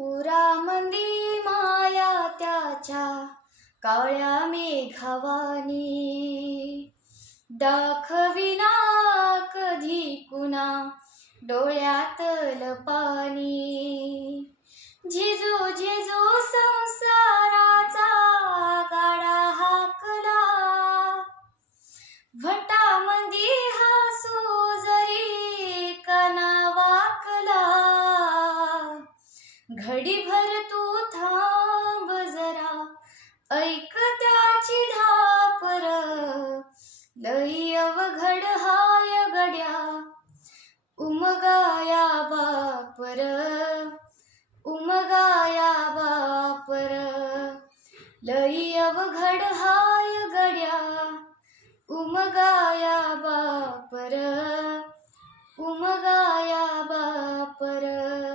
पुरामंदी माया त्याच्या काळ्या मेघावानी, दाखविना कधी कुणा डोळ्यातलं पाणी। झिजू झिजू संसाराचा गाडा हाकला, भटामंदी हसू जरी काना वाकला। घडीभर तू थांब जरा, ऐक त्याची धापर, लई अवघड हाय गड्या उमगाया बापर, उमगाया बापर। लई अवघड हाय गड्या उमगाया बापर, उमगाया बापर।